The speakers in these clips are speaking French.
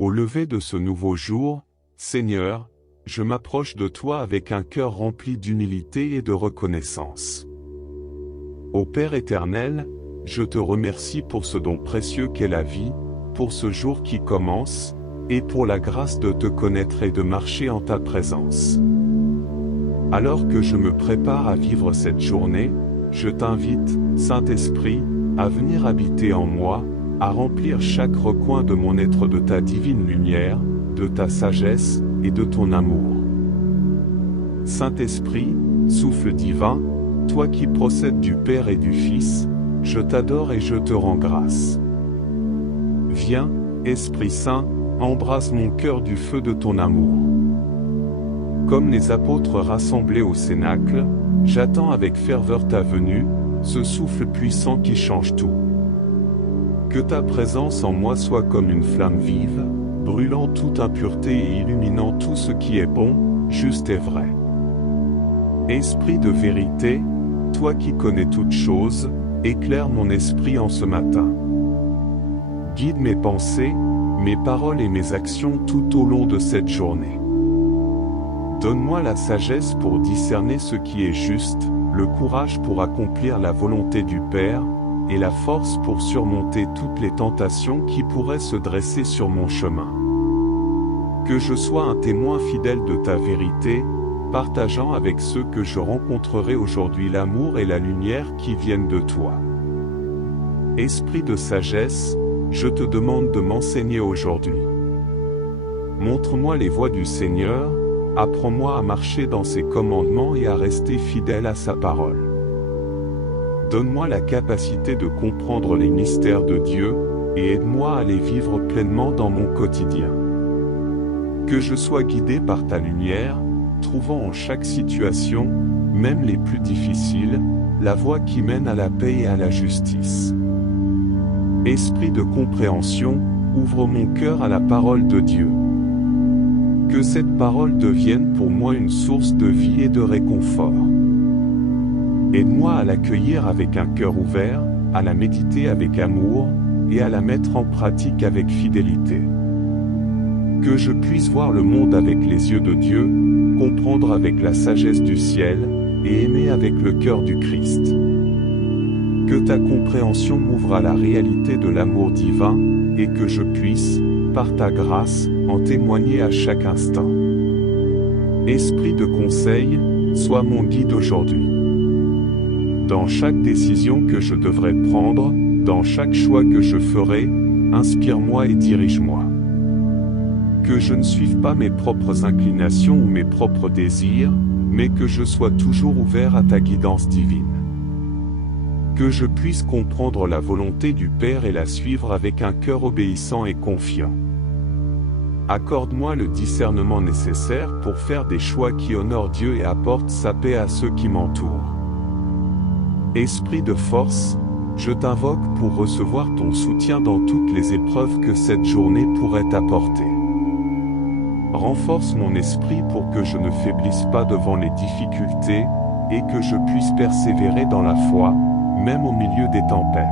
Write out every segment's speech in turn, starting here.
Au lever de ce nouveau jour, Seigneur, je m'approche de toi avec un cœur rempli d'humilité et de reconnaissance. Ô Père éternel, je te remercie pour ce don précieux qu'est la vie, pour ce jour qui commence, et pour la grâce de te connaître et de marcher en ta présence. Alors que je me prépare à vivre cette journée, je t'invite, Saint-Esprit, à venir habiter en moi, à remplir chaque recoin de mon être de ta divine lumière, de ta sagesse et de ton amour. Saint-Esprit, souffle divin, toi qui procèdes du Père et du Fils, je t'adore et je te rends grâce. Viens, Esprit Saint, embrasse mon cœur du feu de ton amour. Comme les apôtres rassemblés au Cénacle, j'attends avec ferveur ta venue, ce souffle puissant qui change tout. Que ta présence en moi soit comme une flamme vive, brûlant toute impureté et illuminant tout ce qui est bon, juste et vrai. Esprit de vérité, toi qui connais toutes choses, éclaire mon esprit en ce matin. Guide mes pensées, mes paroles et mes actions tout au long de cette journée. Donne-moi la sagesse pour discerner ce qui est juste, le courage pour accomplir la volonté du Père, et la force pour surmonter toutes les tentations qui pourraient se dresser sur mon chemin. Que je sois un témoin fidèle de ta vérité, partageant avec ceux que je rencontrerai aujourd'hui l'amour et la lumière qui viennent de toi. Esprit de sagesse, je te demande de m'enseigner aujourd'hui. Montre-moi les voies du Seigneur, apprends-moi à marcher dans ses commandements et à rester fidèle à sa parole. Donne-moi la capacité de comprendre les mystères de Dieu, et aide-moi à les vivre pleinement dans mon quotidien. Que je sois guidé par ta lumière, trouvant en chaque situation, même les plus difficiles, la voie qui mène à la paix et à la justice. Esprit de compréhension, ouvre mon cœur à la parole de Dieu. Que cette parole devienne pour moi une source de vie et de réconfort. Aide-moi à l'accueillir avec un cœur ouvert, à la méditer avec amour, et à la mettre en pratique avec fidélité. Que je puisse voir le monde avec les yeux de Dieu, comprendre avec la sagesse du ciel, et aimer avec le cœur du Christ. Que ta compréhension m'ouvre à la réalité de l'amour divin, et que je puisse, par ta grâce, en témoigner à chaque instant. Esprit de conseil, sois mon guide aujourd'hui. Dans chaque décision que je devrais prendre, dans chaque choix que je ferai, inspire-moi et dirige-moi. Que je ne suive pas mes propres inclinations ou mes propres désirs, mais que je sois toujours ouvert à ta guidance divine. Que je puisse comprendre la volonté du Père et la suivre avec un cœur obéissant et confiant. Accorde-moi le discernement nécessaire pour faire des choix qui honorent Dieu et apportent sa paix à ceux qui m'entourent. Esprit de force, je t'invoque pour recevoir ton soutien dans toutes les épreuves que cette journée pourrait apporter. Renforce mon esprit pour que je ne faiblisse pas devant les difficultés, et que je puisse persévérer dans la foi, même au milieu des tempêtes.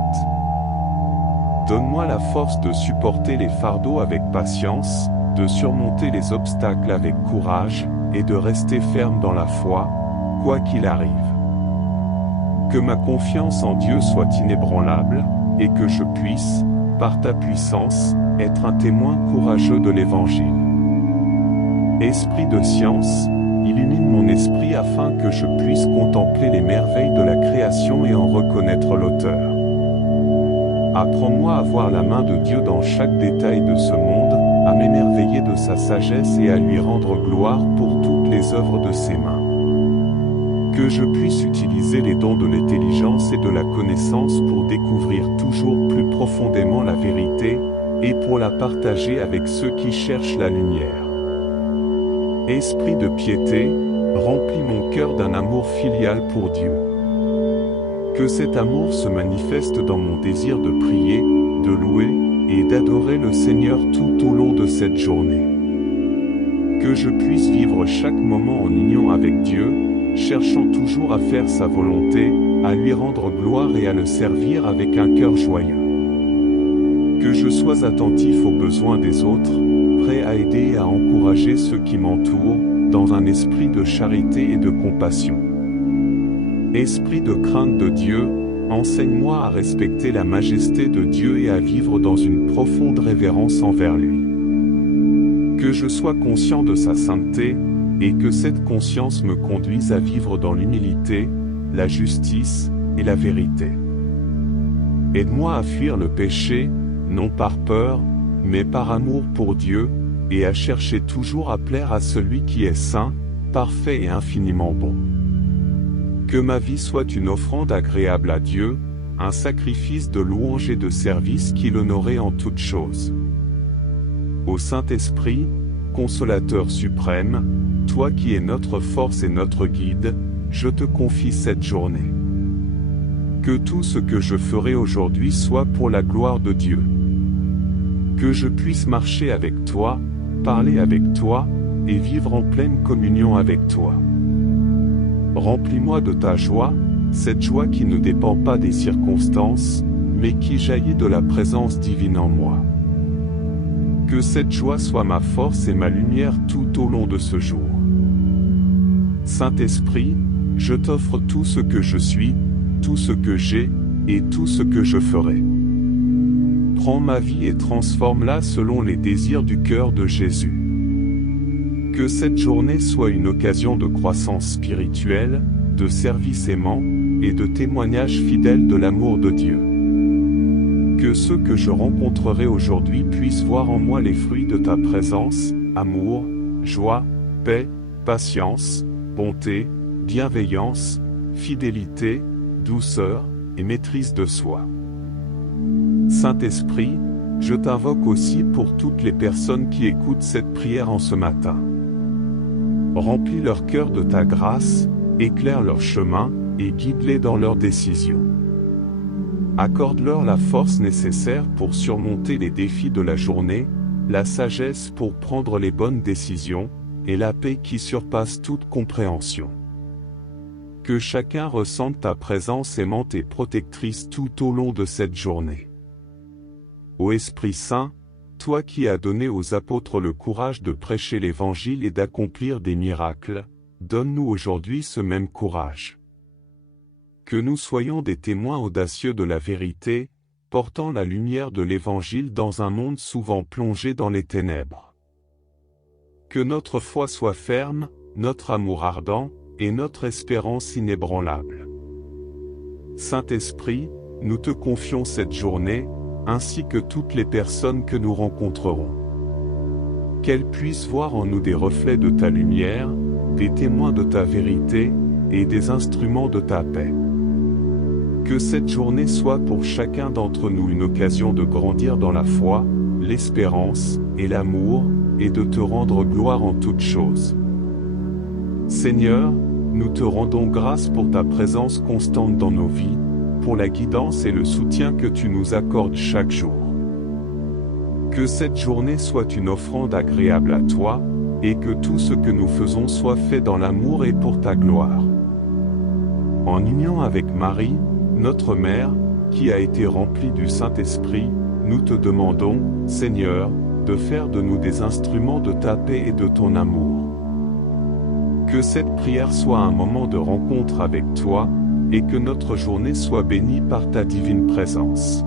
Donne-moi la force de supporter les fardeaux avec patience, de surmonter les obstacles avec courage, et de rester ferme dans la foi, quoi qu'il arrive. Que ma confiance en Dieu soit inébranlable, et que je puisse, par ta puissance, être un témoin courageux de l'Évangile. Esprit de science, illumine mon esprit afin que je puisse contempler les merveilles de la création et en reconnaître l'auteur. Apprends-moi à voir la main de Dieu dans chaque détail de ce monde, à m'émerveiller de sa sagesse et à lui rendre gloire pour toutes les œuvres de ses mains. Que je puisse utiliser les dons de l'intelligence et de la connaissance pour découvrir toujours plus profondément la vérité, et pour la partager avec ceux qui cherchent la lumière. Esprit de piété, remplis mon cœur d'un amour filial pour Dieu. Que cet amour se manifeste dans mon désir de prier, de louer, et d'adorer le Seigneur tout au long de cette journée. Que je puisse vivre chaque moment en union avec Dieu, cherchant toujours à faire sa volonté, à lui rendre gloire et à le servir avec un cœur joyeux. Que je sois attentif aux besoins des autres, prêt à aider et à encourager ceux qui m'entourent, dans un esprit de charité et de compassion. Esprit de crainte de Dieu, enseigne-moi à respecter la majesté de Dieu et à vivre dans une profonde révérence envers lui. Que je sois conscient de sa sainteté, et que cette conscience me conduise à vivre dans l'humilité, la justice et la vérité. Aide-moi à fuir le péché, non par peur, mais par amour pour Dieu, et à chercher toujours à plaire à celui qui est saint, parfait et infiniment bon. Que ma vie soit une offrande agréable à Dieu, un sacrifice de louange et de service qui l'honorait en toutes choses. Ô Saint-Esprit, consolateur suprême, toi qui es notre force et notre guide, je te confie cette journée. Que tout ce que je ferai aujourd'hui soit pour la gloire de Dieu. Que je puisse marcher avec toi, parler avec toi, et vivre en pleine communion avec toi. Remplis-moi de ta joie, cette joie qui ne dépend pas des circonstances, mais qui jaillit de la présence divine en moi. Que cette joie soit ma force et ma lumière tout au long de ce jour. Saint-Esprit, je t'offre tout ce que je suis, tout ce que j'ai, et tout ce que je ferai. Prends ma vie et transforme-la selon les désirs du cœur de Jésus. Que cette journée soit une occasion de croissance spirituelle, de service aimant, et de témoignage fidèle de l'amour de Dieu. Que ceux que je rencontrerai aujourd'hui puissent voir en moi les fruits de ta présence, amour, joie, paix, patience, bonté, bienveillance, fidélité, douceur, et maîtrise de soi. Saint-Esprit, je t'invoque aussi pour toutes les personnes qui écoutent cette prière en ce matin. Remplis leur cœur de ta grâce, éclaire leur chemin, et guide-les dans leurs décisions. Accorde-leur la force nécessaire pour surmonter les défis de la journée, la sagesse pour prendre les bonnes décisions, et la paix qui surpasse toute compréhension. Que chacun ressente ta présence aimante et protectrice tout au long de cette journée. Ô Esprit Saint, toi qui as donné aux apôtres le courage de prêcher l'Évangile et d'accomplir des miracles, donne-nous aujourd'hui ce même courage. Que nous soyons des témoins audacieux de la vérité, portant la lumière de l'Évangile dans un monde souvent plongé dans les ténèbres. Que notre foi soit ferme, notre amour ardent, et notre espérance inébranlable. Saint-Esprit, nous te confions cette journée, ainsi que toutes les personnes que nous rencontrerons. Qu'elles puissent voir en nous des reflets de ta lumière, des témoins de ta vérité, et des instruments de ta paix. Que cette journée soit pour chacun d'entre nous une occasion de grandir dans la foi, l'espérance, et l'amour, et de te rendre gloire en toutes choses. Seigneur, nous te rendons grâce pour ta présence constante dans nos vies, pour la guidance et le soutien que tu nous accordes chaque jour. Que cette journée soit une offrande agréable à toi, et que tout ce que nous faisons soit fait dans l'amour et pour ta gloire. En union avec Marie, notre Mère, qui a été remplie du Saint-Esprit, nous te demandons, Seigneur, de faire de nous des instruments de ta paix et de ton amour. Que cette prière soit un moment de rencontre avec toi, et que notre journée soit bénie par ta divine présence.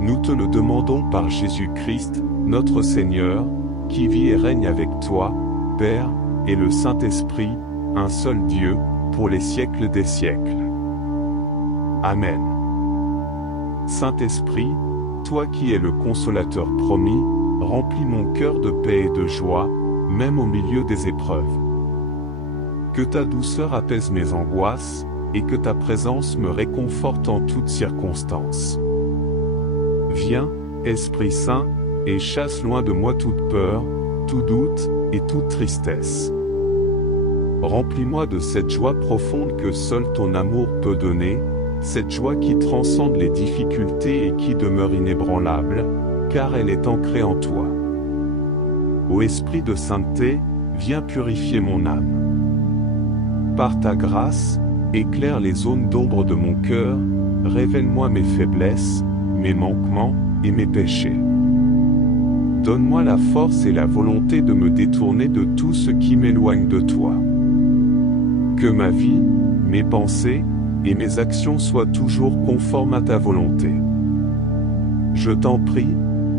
Nous te le demandons par Jésus-Christ, notre Seigneur, qui vit et règne avec toi, Père, et le Saint-Esprit, un seul Dieu, pour les siècles des siècles. Amen. Saint-Esprit, toi qui es le consolateur promis, remplis mon cœur de paix et de joie, même au milieu des épreuves. Que ta douceur apaise mes angoisses, et que ta présence me réconforte en toutes circonstances. Viens, Esprit Saint, et chasse loin de moi toute peur, tout doute, et toute tristesse. Remplis-moi de cette joie profonde que seul ton amour peut donner, cette joie qui transcende les difficultés et qui demeure inébranlable, car elle est ancrée en toi. Ô Esprit de sainteté, viens purifier mon âme. Par ta grâce, éclaire les zones d'ombre de mon cœur, révèle-moi mes faiblesses, mes manquements, et mes péchés. Donne-moi la force et la volonté de me détourner de tout ce qui m'éloigne de toi. Que ma vie, mes pensées et mes actions soient toujours conformes à ta volonté. Je t'en prie,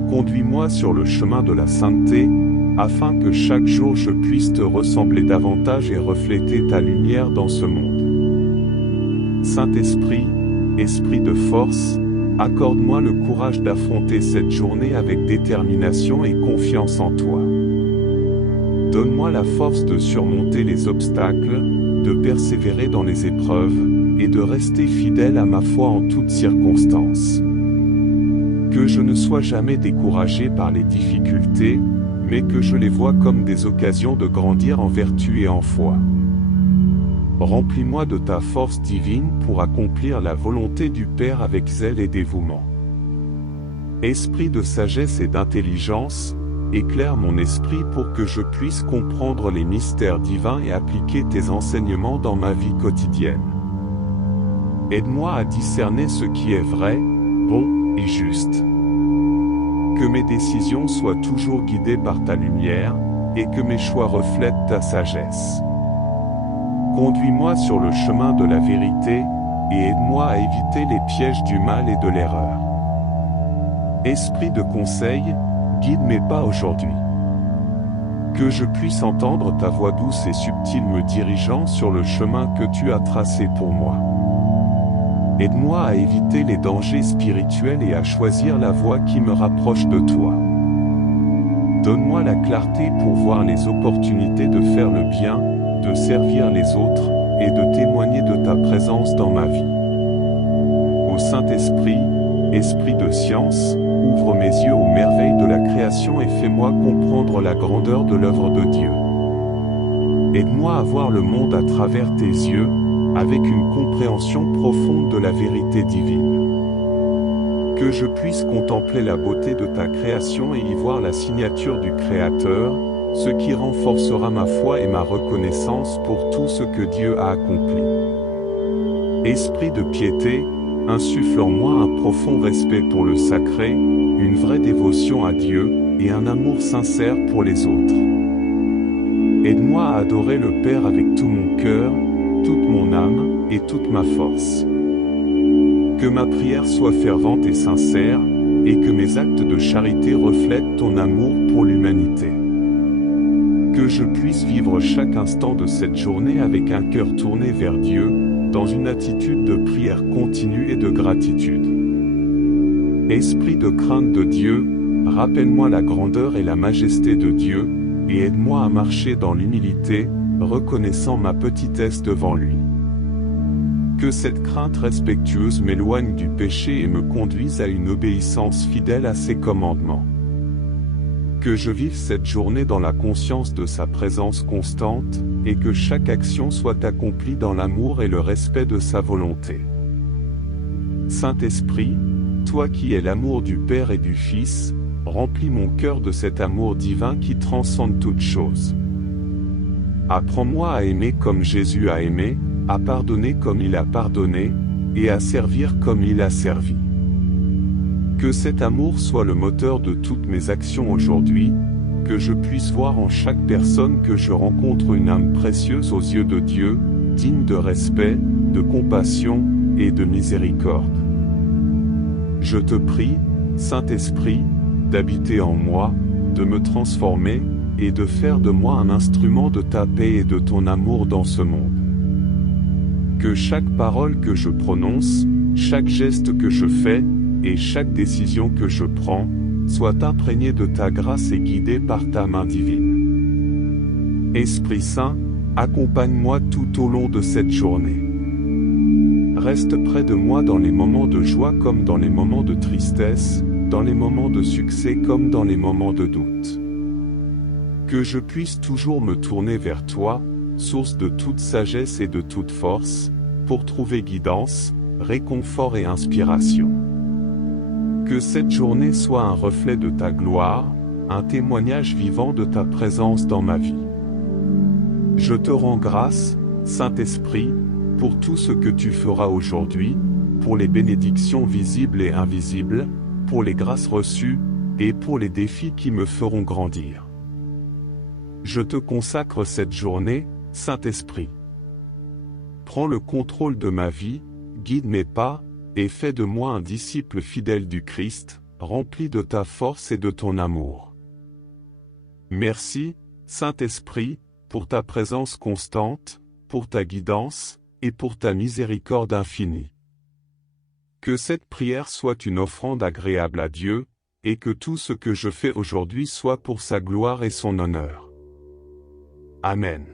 conduis-moi sur le chemin de la sainteté, afin que chaque jour je puisse te ressembler davantage et refléter ta lumière dans ce monde. Saint-Esprit, Esprit de force, accorde-moi le courage d'affronter cette journée avec détermination et confiance en toi. Donne-moi la force de surmonter les obstacles, de persévérer dans les épreuves, et de rester fidèle à ma foi en toutes circonstances. Que je ne sois jamais découragé par les difficultés, mais que je les vois comme des occasions de grandir en vertu et en foi. Remplis-moi de ta force divine pour accomplir la volonté du Père avec zèle et dévouement. Esprit de sagesse et d'intelligence, éclaire mon esprit pour que je puisse comprendre les mystères divins et appliquer tes enseignements dans ma vie quotidienne. Aide-moi à discerner ce qui est vrai, bon et juste. Que mes décisions soient toujours guidées par ta lumière, et que mes choix reflètent ta sagesse. Conduis-moi sur le chemin de la vérité, et aide-moi à éviter les pièges du mal et de l'erreur. Esprit de conseil, guide mes pas aujourd'hui. Que je puisse entendre ta voix douce et subtile me dirigeant sur le chemin que tu as tracé pour moi. Aide-moi à éviter les dangers spirituels et à choisir la voie qui me rapproche de toi. Donne-moi la clarté pour voir les opportunités de faire le bien, de servir les autres, et de témoigner de ta présence dans ma vie. Ô Saint-Esprit, Esprit de science, ouvre mes yeux aux merveilles de la création et fais-moi comprendre la grandeur de l'œuvre de Dieu. Aide-moi à voir le monde à travers tes yeux, avec une compréhension profonde de la vérité divine. Que je puisse contempler la beauté de ta création et y voir la signature du Créateur, ce qui renforcera ma foi et ma reconnaissance pour tout ce que Dieu a accompli. Esprit de piété, insuffle en moi un profond respect pour le sacré, une vraie dévotion à Dieu, et un amour sincère pour les autres. Aide-moi à adorer le Père avec tout mon cœur, toute mon âme, et toute ma force. Que ma prière soit fervente et sincère, et que mes actes de charité reflètent ton amour pour l'humanité. Que je puisse vivre chaque instant de cette journée avec un cœur tourné vers Dieu, dans une attitude de prière continue et de gratitude. Esprit de crainte de Dieu, rappelle-moi la grandeur et la majesté de Dieu, et aide-moi à marcher dans l'humilité, reconnaissant ma petitesse devant lui. Que cette crainte respectueuse m'éloigne du péché et me conduise à une obéissance fidèle à ses commandements. Que je vive cette journée dans la conscience de sa présence constante, et que chaque action soit accomplie dans l'amour et le respect de sa volonté. Saint-Esprit, toi qui es l'amour du Père et du Fils, remplis mon cœur de cet amour divin qui transcende toutes choses. Apprends-moi à aimer comme Jésus a aimé, à pardonner comme il a pardonné, et à servir comme il a servi. Que cet amour soit le moteur de toutes mes actions aujourd'hui, que je puisse voir en chaque personne que je rencontre une âme précieuse aux yeux de Dieu, digne de respect, de compassion et de miséricorde. Je te prie, Saint-Esprit, d'habiter en moi, de me transformer, et de faire de moi un instrument de ta paix et de ton amour dans ce monde. Que chaque parole que je prononce, chaque geste que je fais, et chaque décision que je prends, soit imprégnée de ta grâce et guidée par ta main divine. Esprit Saint, accompagne-moi tout au long de cette journée. Reste près de moi dans les moments de joie comme dans les moments de tristesse, dans les moments de succès comme dans les moments de doute. Que je puisse toujours me tourner vers toi, source de toute sagesse et de toute force, pour trouver guidance, réconfort et inspiration. Que cette journée soit un reflet de ta gloire, un témoignage vivant de ta présence dans ma vie. Je te rends grâce, Saint-Esprit, pour tout ce que tu feras aujourd'hui, pour les bénédictions visibles et invisibles, pour les grâces reçues, et pour les défis qui me feront grandir. Je te consacre cette journée, Saint-Esprit. Prends le contrôle de ma vie, guide mes pas, et fais de moi un disciple fidèle du Christ, rempli de ta force et de ton amour. Merci, Saint-Esprit, pour ta présence constante, pour ta guidance, et pour ta miséricorde infinie. Que cette prière soit une offrande agréable à Dieu, et que tout ce que je fais aujourd'hui soit pour sa gloire et son honneur. Amen.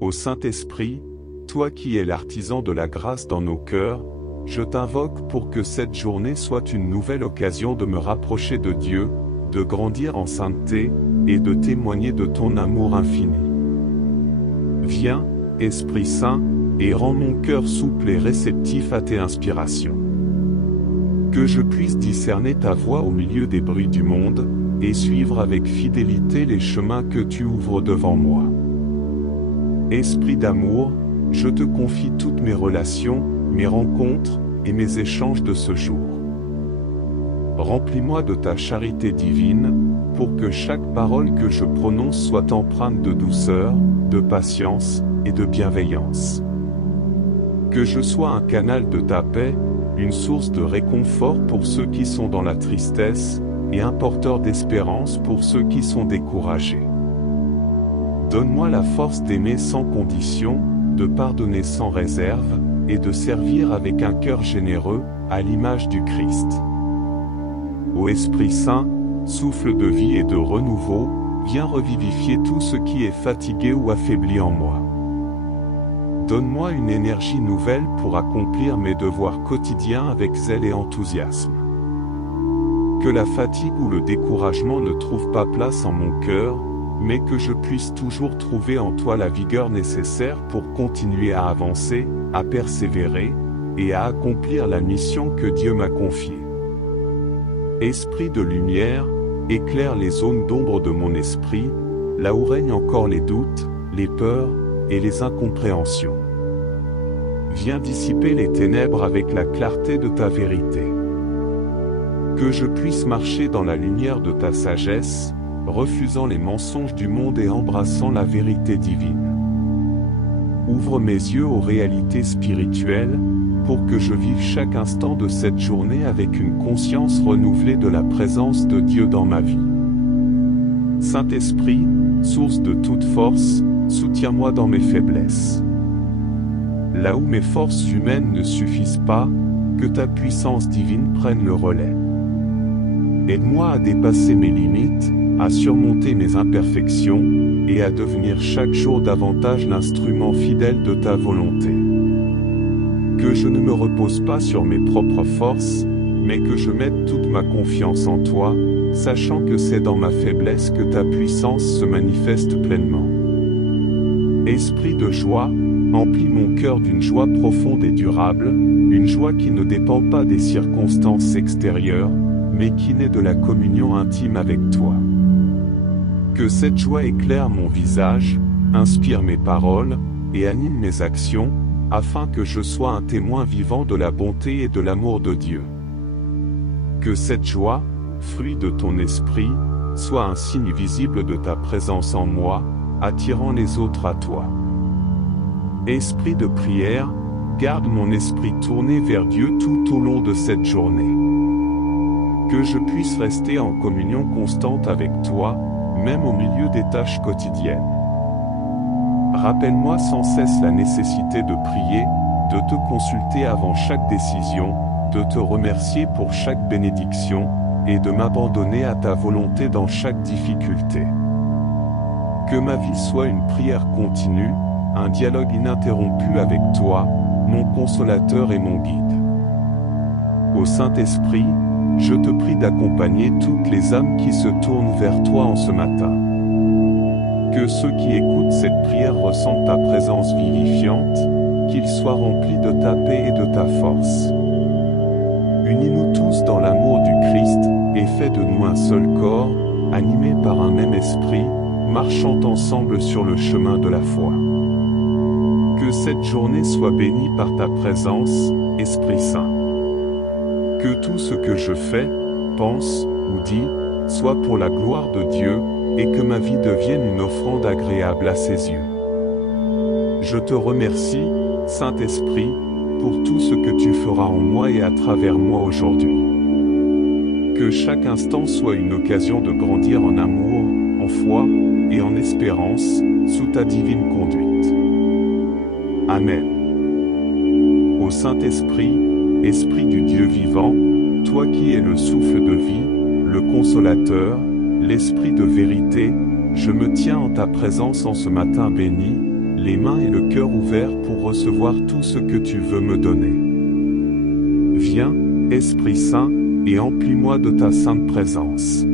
Ô Saint-Esprit, toi qui es l'artisan de la grâce dans nos cœurs, je t'invoque pour que cette journée soit une nouvelle occasion de me rapprocher de Dieu, de grandir en sainteté, et de témoigner de ton amour infini. Viens, Esprit Saint, et rends mon cœur souple et réceptif à tes inspirations. Que je puisse discerner ta voix au milieu des bruits du monde, et suivre avec fidélité les chemins que tu ouvres devant moi. Esprit d'amour, je te confie toutes mes relations, mes rencontres, et mes échanges de ce jour. Remplis-moi de ta charité divine, pour que chaque parole que je prononce soit empreinte de douceur, de patience, et de bienveillance. Que je sois un canal de ta paix, une source de réconfort pour ceux qui sont dans la tristesse, et un porteur d'espérance pour ceux qui sont découragés. Donne-moi la force d'aimer sans condition, de pardonner sans réserve, et de servir avec un cœur généreux, à l'image du Christ. Ô Esprit Saint, souffle de vie et de renouveau, viens revivifier tout ce qui est fatigué ou affaibli en moi. Donne-moi une énergie nouvelle pour accomplir mes devoirs quotidiens avec zèle et enthousiasme. Que la fatigue ou le découragement ne trouvent pas place en mon cœur, mais que je puisse toujours trouver en toi la vigueur nécessaire pour continuer à avancer, à persévérer, et à accomplir la mission que Dieu m'a confiée. Esprit de lumière, éclaire les zones d'ombre de mon esprit, là où règnent encore les doutes, les peurs, et les incompréhensions. Viens dissiper les ténèbres avec la clarté de ta vérité. Que je puisse marcher dans la lumière de ta sagesse, refusant les mensonges du monde et embrassant la vérité divine. Ouvre mes yeux aux réalités spirituelles, pour que je vive chaque instant de cette journée avec une conscience renouvelée de la présence de Dieu dans ma vie. Saint-Esprit, source de toute force, soutiens-moi dans mes faiblesses. Là où mes forces humaines ne suffisent pas, que ta puissance divine prenne le relais. Aide-moi à dépasser mes limites, à surmonter mes imperfections, et à devenir chaque jour davantage l'instrument fidèle de ta volonté. Que je ne me repose pas sur mes propres forces, mais que je mette toute ma confiance en toi, sachant que c'est dans ma faiblesse que ta puissance se manifeste pleinement. Esprit de joie, emplis mon cœur d'une joie profonde et durable, une joie qui ne dépend pas des circonstances extérieures, mais qui naît de la communion intime avec toi. Que cette joie éclaire mon visage, inspire mes paroles, et anime mes actions, afin que je sois un témoin vivant de la bonté et de l'amour de Dieu. Que cette joie, fruit de ton esprit, soit un signe visible de ta présence en moi, attirant les autres à toi. Esprit de prière, garde mon esprit tourné vers Dieu tout au long de cette journée. Que je puisse rester en communion constante avec toi, même au milieu des tâches quotidiennes. Rappelle-moi sans cesse la nécessité de prier, de te consulter avant chaque décision, de te remercier pour chaque bénédiction, et de m'abandonner à ta volonté dans chaque difficulté. Que ma vie soit une prière continue, un dialogue ininterrompu avec toi, mon consolateur et mon guide. Ô Saint-Esprit, je te prie d'accompagner toutes les âmes qui se tournent vers toi en ce matin. Que ceux qui écoutent cette prière ressentent ta présence vivifiante, qu'ils soient remplis de ta paix et de ta force. Unis-nous tous dans l'amour du Christ, et fais de nous un seul corps, animé par un même esprit, marchant ensemble sur le chemin de la foi. Que cette journée soit bénie par ta présence, Esprit Saint. Que tout ce que je fais, pense ou dis, soit pour la gloire de Dieu, et que ma vie devienne une offrande agréable à ses yeux. Je te remercie, Saint-Esprit, pour tout ce que tu feras en moi et à travers moi aujourd'hui. Que chaque instant soit une occasion de grandir en amour, en foi et en espérance, sous ta divine conduite. Amen. Ô Saint-Esprit, Esprit du Dieu vivant, toi qui es le souffle de vie, le consolateur, l'Esprit de vérité, je me tiens en ta présence en ce matin béni, les mains et le cœur ouverts pour recevoir tout ce que tu veux me donner. Viens, Esprit Saint, et emplis-moi de ta sainte présence.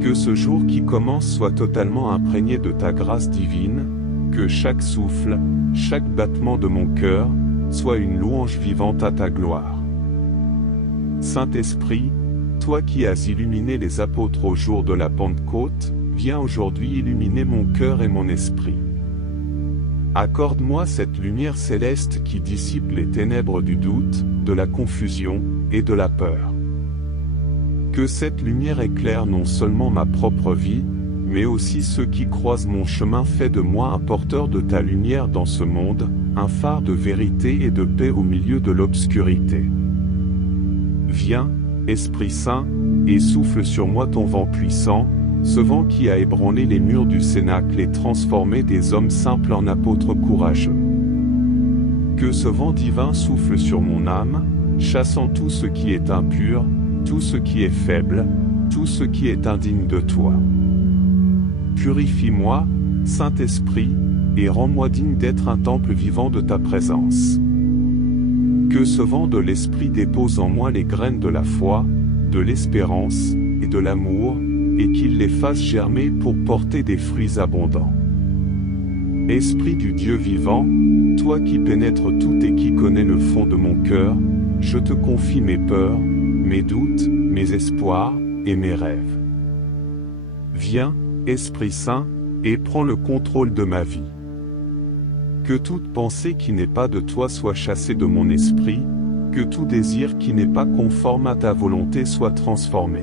Que ce jour qui commence soit totalement imprégné de ta grâce divine, que chaque souffle, chaque battement de mon cœur, soit une louange vivante à ta gloire. Saint-Esprit, toi qui as illuminé les apôtres au jour de la Pentecôte, viens aujourd'hui illuminer mon cœur et mon esprit. Accorde-moi cette lumière céleste qui dissipe les ténèbres du doute, de la confusion et de la peur. Que cette lumière éclaire non seulement ma propre vie, mais aussi ceux qui croisent mon chemin. Fais de moi un porteur de ta lumière dans ce monde, un phare de vérité et de paix au milieu de l'obscurité. Viens, Esprit Saint, et souffle sur moi ton vent puissant, ce vent qui a ébranlé les murs du Cénacle et transformé des hommes simples en apôtres courageux. Que ce vent divin souffle sur mon âme, chassant tout ce qui est impur, tout ce qui est faible, tout ce qui est indigne de toi. Purifie-moi, Saint-Esprit, et rends-moi digne d'être un temple vivant de ta présence. Que ce vent de l'Esprit dépose en moi les graines de la foi, de l'espérance et de l'amour, et qu'il les fasse germer pour porter des fruits abondants. Esprit du Dieu vivant, toi qui pénètres tout et qui connais le fond de mon cœur, je te confie mes peurs, mes doutes, mes espoirs et mes rêves. Viens, Esprit Saint, et prends le contrôle de ma vie. Que toute pensée qui n'est pas de toi soit chassée de mon esprit, que tout désir qui n'est pas conforme à ta volonté soit transformé.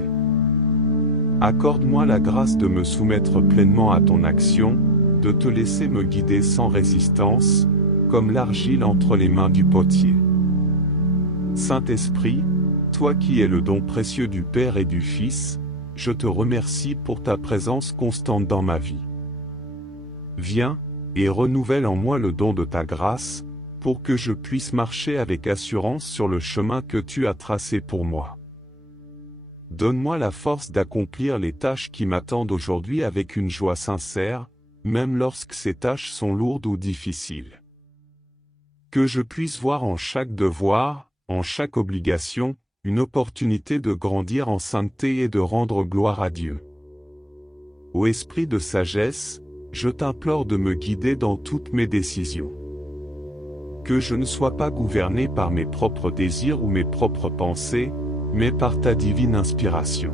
Accorde-moi la grâce de me soumettre pleinement à ton action, de te laisser me guider sans résistance, comme l'argile entre les mains du potier. Saint-Esprit, toi qui es le don précieux du Père et du Fils, je te remercie pour ta présence constante dans ma vie. Viens, et renouvelle en moi le don de ta grâce, pour que je puisse marcher avec assurance sur le chemin que tu as tracé pour moi. Donne-moi la force d'accomplir les tâches qui m'attendent aujourd'hui avec une joie sincère, même lorsque ces tâches sont lourdes ou difficiles. Que je puisse voir en chaque devoir, en chaque obligation, une opportunité de grandir en sainteté et de rendre gloire à Dieu. Ô Esprit de sagesse, je t'implore de me guider dans toutes mes décisions. Que je ne sois pas gouverné par mes propres désirs ou mes propres pensées, mais par ta divine inspiration.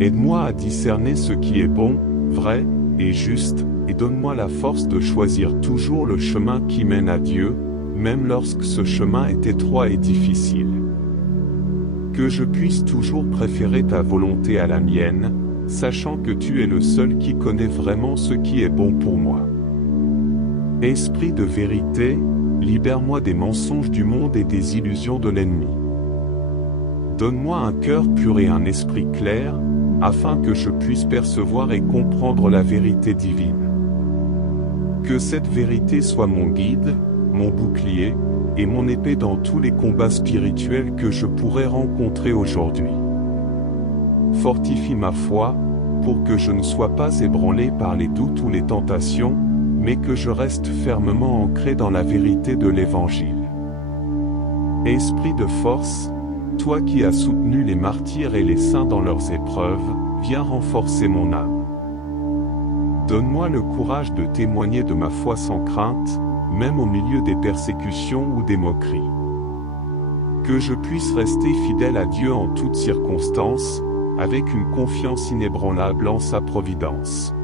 Aide-moi à discerner ce qui est bon, vrai et juste, et donne-moi la force de choisir toujours le chemin qui mène à Dieu, même lorsque ce chemin est étroit et difficile. Que je puisse toujours préférer ta volonté à la mienne, sachant que tu es le seul qui connaît vraiment ce qui est bon pour moi. Esprit de vérité, libère-moi des mensonges du monde et des illusions de l'ennemi. Donne-moi un cœur pur et un esprit clair, afin que je puisse percevoir et comprendre la vérité divine. Que cette vérité soit mon guide, mon bouclier, et mon épée dans tous les combats spirituels que je pourrais rencontrer aujourd'hui. Fortifie ma foi, pour que je ne sois pas ébranlé par les doutes ou les tentations, mais que je reste fermement ancré dans la vérité de l'Évangile. Esprit de force, toi qui as soutenu les martyrs et les saints dans leurs épreuves, viens renforcer mon âme. Donne-moi le courage de témoigner de ma foi sans crainte, même au milieu des persécutions ou des moqueries. Que je puisse rester fidèle à Dieu en toutes circonstances, avec une confiance inébranlable en sa providence.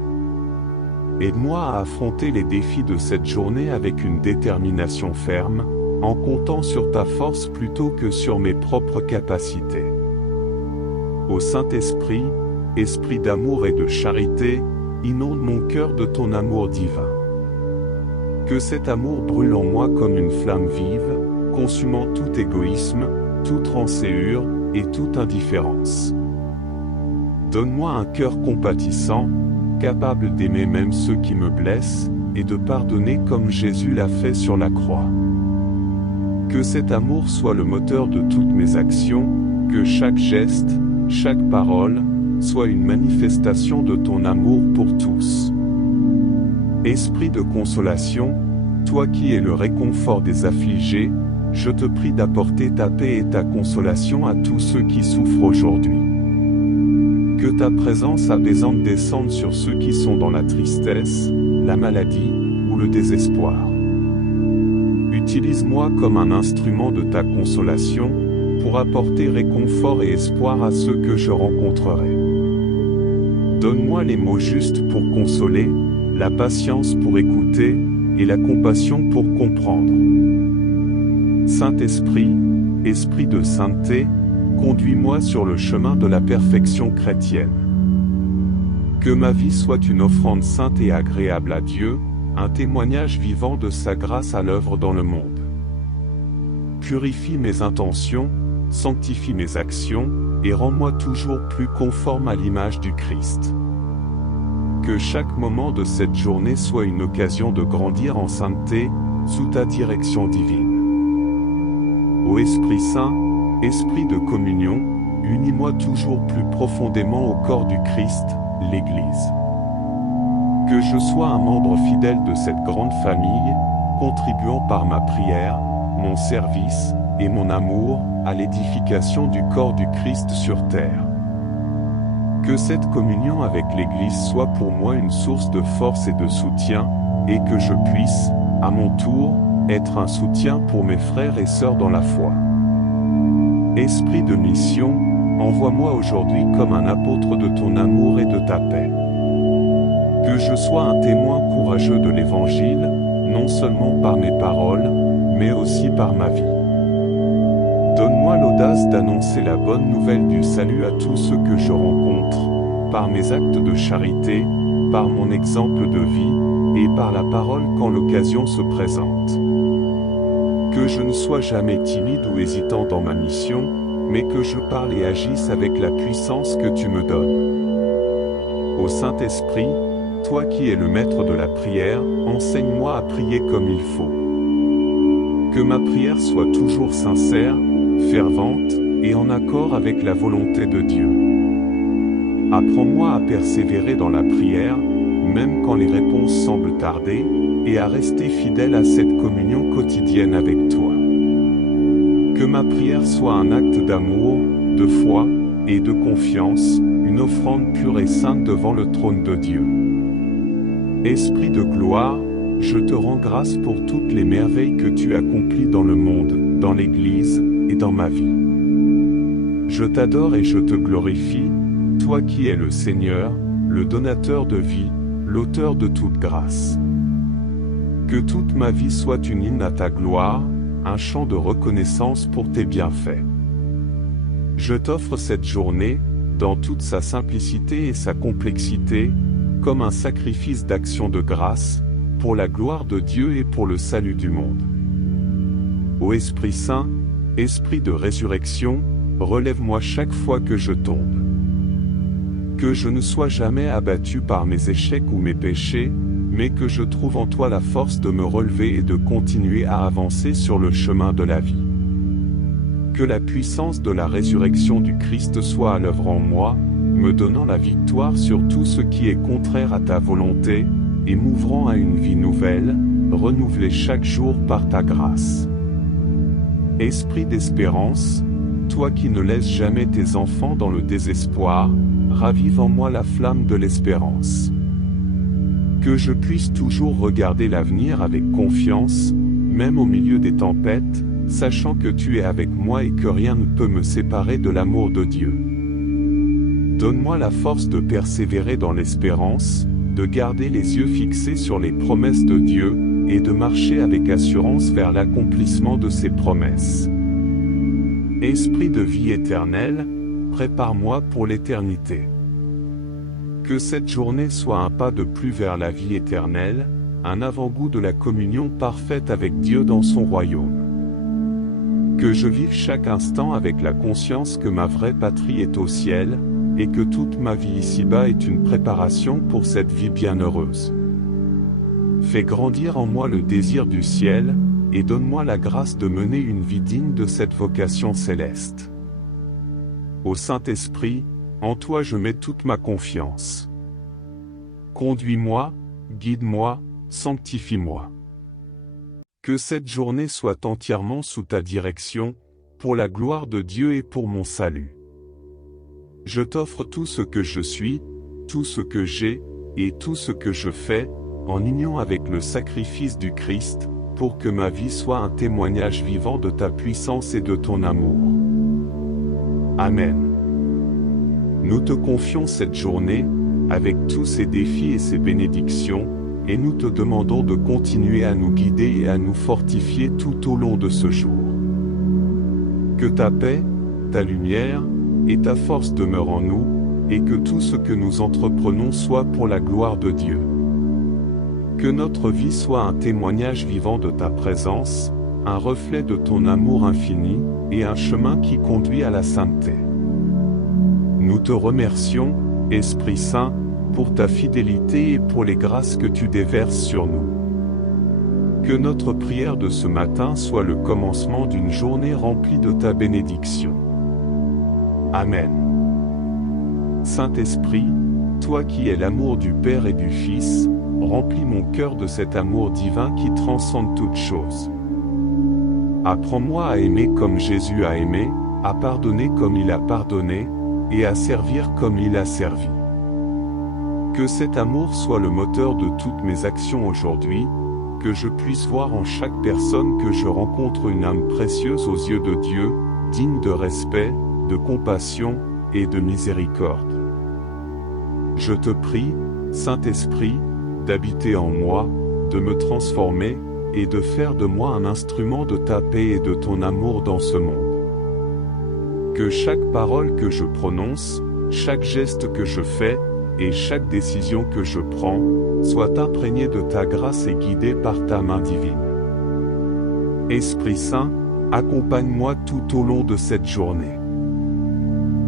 Aide-moi à affronter les défis de cette journée avec une détermination ferme, en comptant sur ta force plutôt que sur mes propres capacités. Ô Saint-Esprit, Esprit d'amour et de charité, inonde mon cœur de ton amour divin. Que cet amour brûle en moi comme une flamme vive, consumant tout égoïsme, toute rancœur et toute indifférence. Donne-moi un cœur compatissant, capable d'aimer même ceux qui me blessent, et de pardonner comme Jésus l'a fait sur la croix. Que cet amour soit le moteur de toutes mes actions, que chaque geste, chaque parole, soit une manifestation de ton amour pour tous. Esprit de consolation, toi qui es le réconfort des affligés, je te prie d'apporter ta paix et ta consolation à tous ceux qui souffrent aujourd'hui. Que ta présence apaisante descende sur ceux qui sont dans la tristesse, la maladie ou le désespoir. Utilise-moi comme un instrument de ta consolation, pour apporter réconfort et espoir à ceux que je rencontrerai. Donne-moi les mots justes pour consoler, la patience pour écouter, et la compassion pour comprendre. Saint-Esprit, Esprit de sainteté, conduis-moi sur le chemin de la perfection chrétienne. Que ma vie soit une offrande sainte et agréable à Dieu, un témoignage vivant de sa grâce à l'œuvre dans le monde. Purifie mes intentions, sanctifie mes actions, et rends-moi toujours plus conforme à l'image du Christ. Que chaque moment de cette journée soit une occasion de grandir en sainteté, sous ta direction divine. Ô Esprit Saint, Esprit de communion, unis-moi toujours plus profondément au corps du Christ, l'Église. Que je sois un membre fidèle de cette grande famille, contribuant par ma prière, mon service, et mon amour, à l'édification du corps du Christ sur terre. Que cette communion avec l'Église soit pour moi une source de force et de soutien, et que je puisse, à mon tour, être un soutien pour mes frères et sœurs dans la foi. Esprit de mission, envoie-moi aujourd'hui comme un apôtre de ton amour et de ta paix. Que je sois un témoin courageux de l'Évangile, non seulement par mes paroles, mais aussi par ma vie. Donne-moi l'audace d'annoncer la bonne nouvelle du salut à tous ceux que je rencontre, par mes actes de charité, par mon exemple de vie, et par la parole quand l'occasion se présente. Que je ne sois jamais timide ou hésitant dans ma mission, mais que je parle et agisse avec la puissance que tu me donnes. Ô Saint-Esprit, toi qui es le maître de la prière, enseigne-moi à prier comme il faut. Que ma prière soit toujours sincère, fervente, et en accord avec la volonté de Dieu. Apprends-moi à persévérer dans la prière, même quand les réponses semblent tarder, et à rester fidèle à cette communion quotidienne avec toi. Que ma prière soit un acte d'amour, de foi, et de confiance, une offrande pure et sainte devant le trône de Dieu. Esprit de gloire, je te rends grâce pour toutes les merveilles que tu accomplis dans le monde, dans l'Église, et dans ma vie. Je t'adore et je te glorifie, toi qui es le Seigneur, le donateur de vie, l'auteur de toute grâce. Que toute ma vie soit une hymne à ta gloire, un chant de reconnaissance pour tes bienfaits. Je t'offre cette journée, dans toute sa simplicité et sa complexité, comme un sacrifice d'action de grâce, pour la gloire de Dieu et pour le salut du monde. Ô Esprit Saint, Esprit de résurrection, relève-moi chaque fois que je tombe. Que je ne sois jamais abattu par mes échecs ou mes péchés, mais que je trouve en toi la force de me relever et de continuer à avancer sur le chemin de la vie. Que la puissance de la résurrection du Christ soit à l'œuvre en moi, me donnant la victoire sur tout ce qui est contraire à ta volonté, et m'ouvrant à une vie nouvelle, renouvelée chaque jour par ta grâce. Esprit d'espérance, toi qui ne laisses jamais tes enfants dans le désespoir, ravive en moi la flamme de l'espérance. Que je puisse toujours regarder l'avenir avec confiance, même au milieu des tempêtes, sachant que tu es avec moi et que rien ne peut me séparer de l'amour de Dieu. Donne-moi la force de persévérer dans l'espérance, de garder les yeux fixés sur les promesses de Dieu, et de marcher avec assurance vers l'accomplissement de ses promesses. Esprit de vie éternelle, prépare-moi pour l'éternité. Que cette journée soit un pas de plus vers la vie éternelle, un avant-goût de la communion parfaite avec Dieu dans son royaume. Que je vive chaque instant avec la conscience que ma vraie patrie est au ciel, et que toute ma vie ici-bas est une préparation pour cette vie bienheureuse. Fais grandir en moi le désir du ciel, et donne-moi la grâce de mener une vie digne de cette vocation céleste. Ô Saint-Esprit, en toi je mets toute ma confiance. Conduis-moi, guide-moi, sanctifie-moi. Que cette journée soit entièrement sous ta direction, pour la gloire de Dieu et pour mon salut. Je t'offre tout ce que je suis, tout ce que j'ai, et tout ce que je fais, en union avec le sacrifice du Christ, pour que ma vie soit un témoignage vivant de ta puissance et de ton amour. Amen. Nous te confions cette journée, avec tous ses défis et ses bénédictions, et nous te demandons de continuer à nous guider et à nous fortifier tout au long de ce jour. Que ta paix, ta lumière, et ta force demeurent en nous, et que tout ce que nous entreprenons soit pour la gloire de Dieu. Que notre vie soit un témoignage vivant de ta présence, un reflet de ton amour infini, et un chemin qui conduit à la sainteté. Nous te remercions, Esprit Saint, pour ta fidélité et pour les grâces que tu déverses sur nous. Que notre prière de ce matin soit le commencement d'une journée remplie de ta bénédiction. Amen. Saint-Esprit, toi qui es l'amour du Père et du Fils, remplis mon cœur de cet amour divin qui transcende toutes choses. Apprends-moi à aimer comme Jésus a aimé, à pardonner comme il a pardonné, et à servir comme il a servi. Que cet amour soit le moteur de toutes mes actions aujourd'hui, que je puisse voir en chaque personne que je rencontre une âme précieuse aux yeux de Dieu, digne de respect, de compassion et de miséricorde. Je te prie, Saint-Esprit, d'habiter en moi, de me transformer, et de faire de moi un instrument de ta paix et de ton amour dans ce monde. Que chaque parole que je prononce, chaque geste que je fais, et chaque décision que je prends, soit imprégnée de ta grâce et guidée par ta main divine. Esprit Saint, accompagne-moi tout au long de cette journée.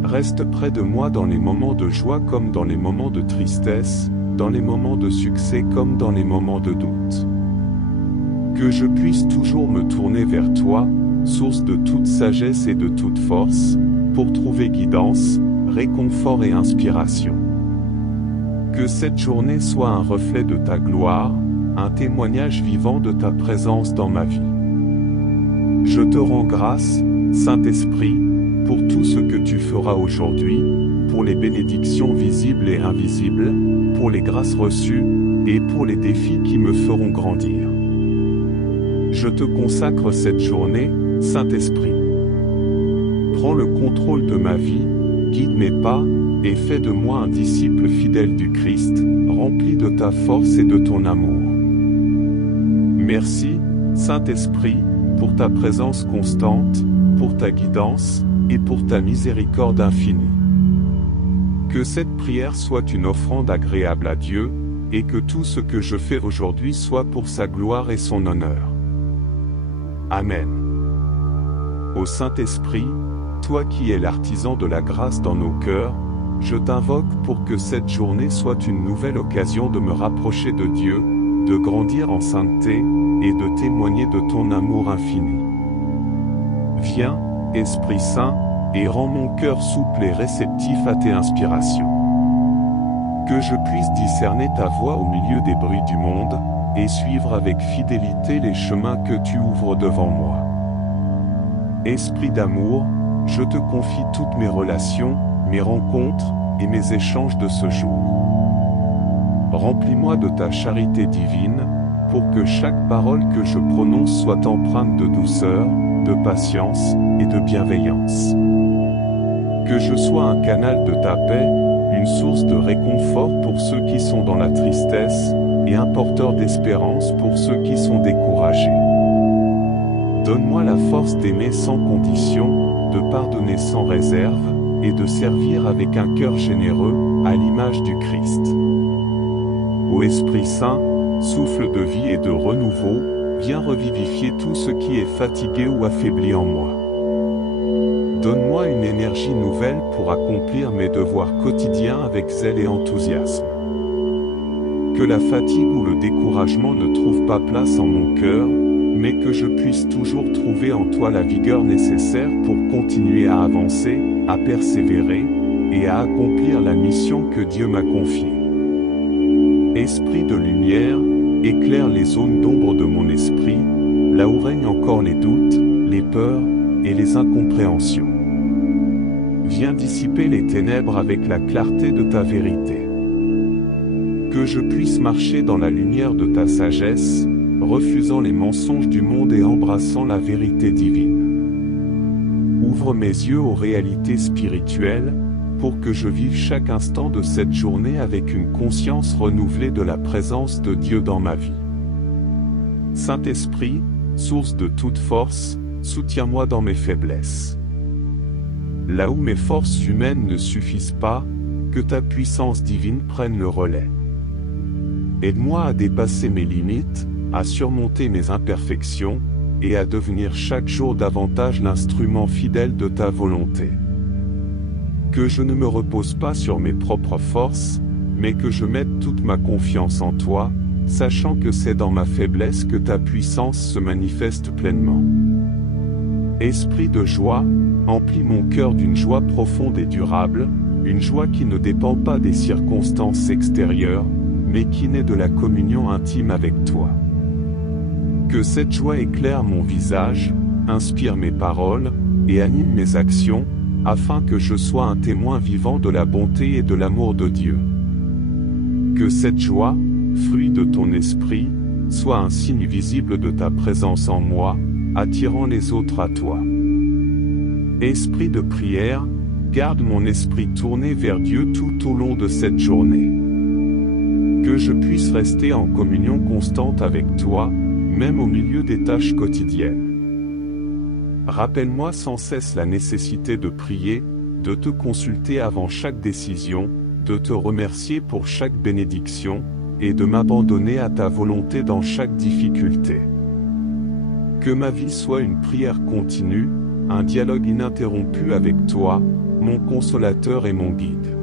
Reste près de moi dans les moments de joie comme dans les moments de tristesse, dans les moments de succès comme dans les moments de doute. Que je puisse toujours me tourner vers toi, source de toute sagesse et de toute force, pour trouver guidance, réconfort et inspiration. Que cette journée soit un reflet de ta gloire, un témoignage vivant de ta présence dans ma vie. Je te rends grâce, Saint-Esprit, pour tout ce que tu feras aujourd'hui, pour les bénédictions visibles et invisibles, pour les grâces reçues, et pour les défis qui me feront grandir. Je te consacre cette journée, Saint-Esprit. Prends le contrôle de ma vie, guide mes pas, et fais de moi un disciple fidèle du Christ, rempli de ta force et de ton amour. Merci, Saint-Esprit, pour ta présence constante, pour ta guidance, et pour ta miséricorde infinie. Que cette prière soit une offrande agréable à Dieu, et que tout ce que je fais aujourd'hui soit pour sa gloire et son honneur. Amen. Ô Saint-Esprit, toi qui es l'artisan de la grâce dans nos cœurs, je t'invoque pour que cette journée soit une nouvelle occasion de me rapprocher de Dieu, de grandir en sainteté, et de témoigner de ton amour infini. Viens, Esprit Saint, et rends mon cœur souple et réceptif à tes inspirations. Que je puisse discerner ta voix au milieu des bruits du monde, et suivre avec fidélité les chemins que tu ouvres devant moi. Esprit d'amour, je te confie toutes mes relations, mes rencontres, et mes échanges de ce jour. Remplis-moi de ta charité divine, pour que chaque parole que je prononce soit empreinte de douceur, de patience, et de bienveillance. Que je sois un canal de ta paix, une source de réconfort pour ceux qui sont dans la tristesse, et un porteur d'espérance pour ceux qui sont découragés. Donne-moi la force d'aimer sans condition, de pardonner sans réserve, et de servir avec un cœur généreux, à l'image du Christ. Ô Esprit Saint, souffle de vie et de renouveau, viens revivifier tout ce qui est fatigué ou affaibli en moi. Donne-moi une énergie nouvelle pour accomplir mes devoirs quotidiens avec zèle et enthousiasme. Que la fatigue ou le découragement ne trouvent pas place en mon cœur, mais que je puisse toujours trouver en toi la vigueur nécessaire pour continuer à avancer, à persévérer, et à accomplir la mission que Dieu m'a confiée. Esprit de lumière, éclaire les zones d'ombre de mon esprit, là où règnent encore les doutes, les peurs et les incompréhensions. Viens dissiper les ténèbres avec la clarté de ta vérité. Que je puisse marcher dans la lumière de ta sagesse, refusant les mensonges du monde et embrassant la vérité divine. Ouvre mes yeux aux réalités spirituelles, pour que je vive chaque instant de cette journée avec une conscience renouvelée de la présence de Dieu dans ma vie. Saint-Esprit, source de toute force, soutiens-moi dans mes faiblesses. Là où mes forces humaines ne suffisent pas, que ta puissance divine prenne le relais. Aide-moi à dépasser mes limites, à surmonter mes imperfections, et à devenir chaque jour davantage l'instrument fidèle de ta volonté. Que je ne me repose pas sur mes propres forces, mais que je mette toute ma confiance en toi, sachant que c'est dans ma faiblesse que ta puissance se manifeste pleinement. Esprit de joie, emplis mon cœur d'une joie profonde et durable, une joie qui ne dépend pas des circonstances extérieures, mais qui naît de la communion intime avec toi. Que cette joie éclaire mon visage, inspire mes paroles, et anime mes actions, afin que je sois un témoin vivant de la bonté et de l'amour de Dieu. Que cette joie, fruit de ton esprit, soit un signe visible de ta présence en moi, attirant les autres à toi. Esprit de prière, garde mon esprit tourné vers Dieu tout au long de cette journée. Que je puisse rester en communion constante avec toi, même au milieu des tâches quotidiennes. Rappelle-moi sans cesse la nécessité de prier, de te consulter avant chaque décision, de te remercier pour chaque bénédiction, et de m'abandonner à ta volonté dans chaque difficulté. Que ma vie soit une prière continue, un dialogue ininterrompu avec toi, mon consolateur et mon guide.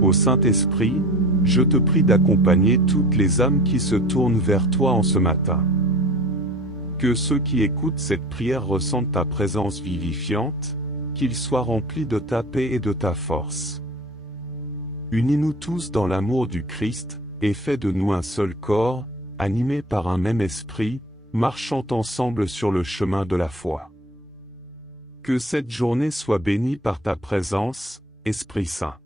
Ô Saint-Esprit, je te prie d'accompagner toutes les âmes qui se tournent vers toi en ce matin. Que ceux qui écoutent cette prière ressentent ta présence vivifiante, qu'ils soient remplis de ta paix et de ta force. Unis-nous tous dans l'amour du Christ, et fais de nous un seul corps, animé par un même esprit, marchant ensemble sur le chemin de la foi. Que cette journée soit bénie par ta présence, Esprit Saint.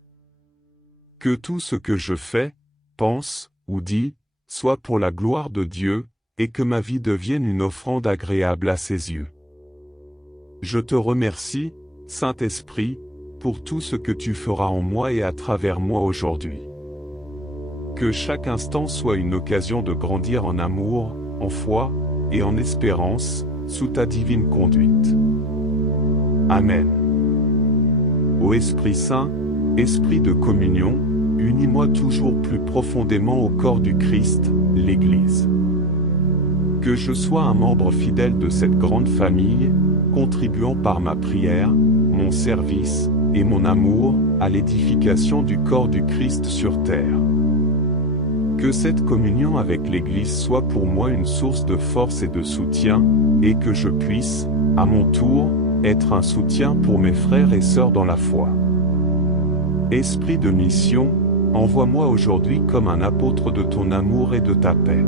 Que tout ce que je fais, pense ou dis, soit pour la gloire de Dieu, et que ma vie devienne une offrande agréable à ses yeux. Je te remercie, Saint-Esprit, pour tout ce que tu feras en moi et à travers moi aujourd'hui. Que chaque instant soit une occasion de grandir en amour, en foi, et en espérance, sous ta divine conduite. Amen. Ô Esprit Saint, Esprit de communion, unis-moi toujours plus profondément au corps du Christ, l'Église. Que je sois un membre fidèle de cette grande famille, contribuant par ma prière, mon service, et mon amour, à l'édification du corps du Christ sur terre. Que cette communion avec l'Église soit pour moi une source de force et de soutien, et que je puisse, à mon tour, être un soutien pour mes frères et sœurs dans la foi. Esprit de mission, envoie-moi aujourd'hui comme un apôtre de ton amour et de ta paix.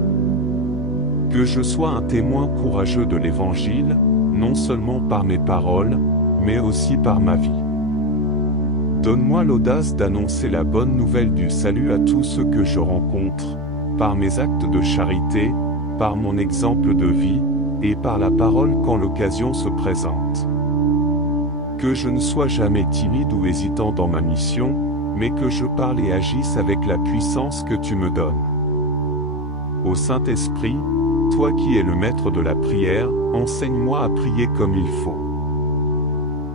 Que je sois un témoin courageux de l'Évangile, non seulement par mes paroles, mais aussi par ma vie. Donne-moi l'audace d'annoncer la bonne nouvelle du salut à tous ceux que je rencontre, par mes actes de charité, par mon exemple de vie, et par la parole quand l'occasion se présente. Que je ne sois jamais timide ou hésitant dans ma mission, mais que je parle et agisse avec la puissance que tu me donnes. Ô Saint-Esprit, toi qui es le maître de la prière, enseigne-moi à prier comme il faut.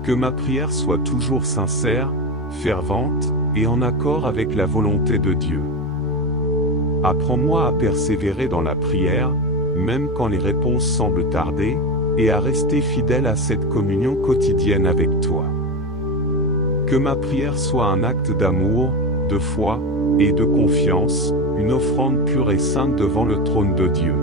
Que ma prière soit toujours sincère, fervente, et en accord avec la volonté de Dieu. Apprends-moi à persévérer dans la prière, même quand les réponses semblent tarder, et à rester fidèle à cette communion quotidienne avec toi. Que ma prière soit un acte d'amour, de foi, et de confiance, une offrande pure et sainte devant le trône de Dieu.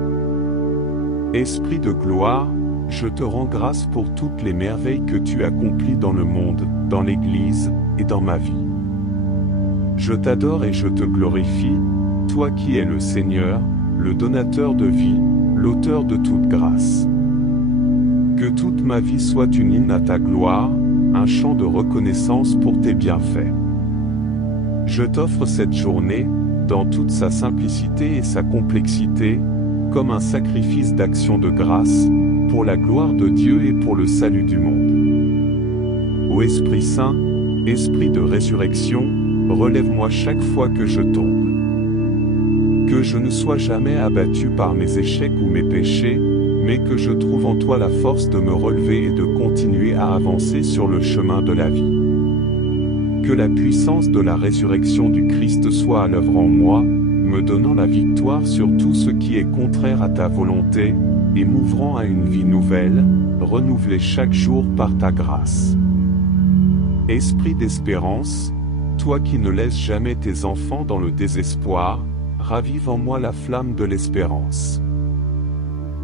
Esprit de gloire, je te rends grâce pour toutes les merveilles que tu accomplis dans le monde, dans l'Église, et dans ma vie. Je t'adore et je te glorifie, toi qui es le Seigneur, le donateur de vie, l'auteur de toute grâce. Que toute ma vie soit une hymne à ta gloire, un chant de reconnaissance pour tes bienfaits. Je t'offre cette journée, dans toute sa simplicité et sa complexité, comme un sacrifice d'action de grâce, pour la gloire de Dieu et pour le salut du monde. Ô Esprit Saint, Esprit de résurrection, relève-moi chaque fois que je tombe. Que je ne sois jamais abattu par mes échecs ou mes péchés, mais que je trouve en toi la force de me relever et de continuer à avancer sur le chemin de la vie. Que la puissance de la résurrection du Christ soit à l'œuvre en moi, me donnant la victoire sur tout ce qui est contraire à ta volonté, et m'ouvrant à une vie nouvelle, renouvelée chaque jour par ta grâce. Esprit d'espérance, toi qui ne laisses jamais tes enfants dans le désespoir, ravive en moi la flamme de l'espérance.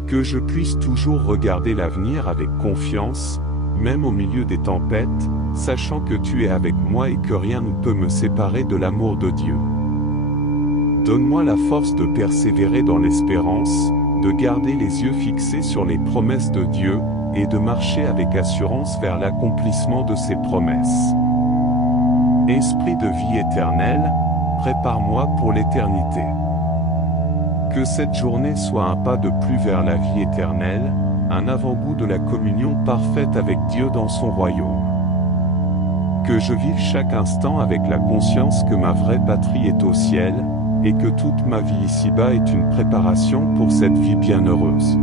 Que je puisse toujours regarder l'avenir avec confiance, même au milieu des tempêtes, sachant que tu es avec moi et que rien ne peut me séparer de l'amour de Dieu. Donne-moi la force de persévérer dans l'espérance, de garder les yeux fixés sur les promesses de Dieu, et de marcher avec assurance vers l'accomplissement de ses promesses. Esprit de vie éternelle, prépare-moi pour l'éternité. Que cette journée soit un pas de plus vers la vie éternelle, un avant-goût de la communion parfaite avec Dieu dans son royaume. Que je vive chaque instant avec la conscience que ma vraie patrie est au ciel, et que toute ma vie ici-bas est une préparation pour cette vie bienheureuse.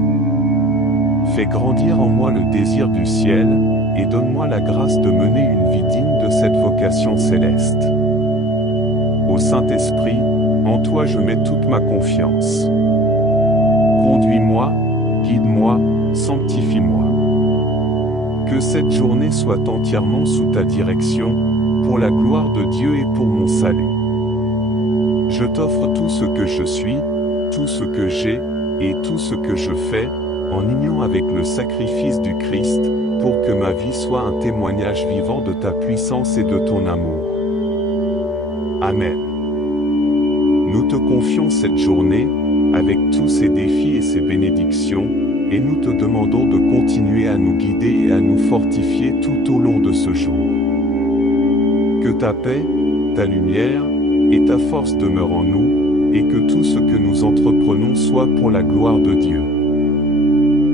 Fais grandir en moi le désir du ciel, et donne-moi la grâce de mener une vie digne de cette vocation céleste. Ô Saint-Esprit, en toi je mets toute ma confiance. Conduis-moi, guide-moi, sanctifie-moi. Que cette journée soit entièrement sous ta direction, pour la gloire de Dieu et pour mon salut. Je t'offre tout ce que je suis, tout ce que j'ai, et tout ce que je fais, en union avec le sacrifice du Christ, pour que ma vie soit un témoignage vivant de ta puissance et de ton amour. Amen. Nous te confions cette journée, avec tous ses défis et ses bénédictions, et nous te demandons de continuer à nous guider et à nous fortifier tout au long de ce jour. Que ta paix, ta lumière, et ta force demeurent en nous, et que tout ce que nous entreprenons soit pour la gloire de Dieu.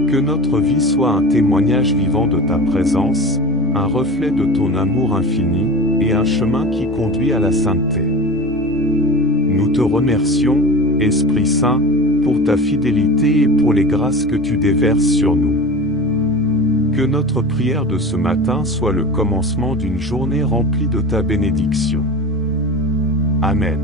Que notre vie soit un témoignage vivant de ta présence, un reflet de ton amour infini, et un chemin qui conduit à la sainteté. Nous te remercions, Esprit Saint, pour ta fidélité et pour les grâces que tu déverses sur nous. Que notre prière de ce matin soit le commencement d'une journée remplie de ta bénédiction. Amen.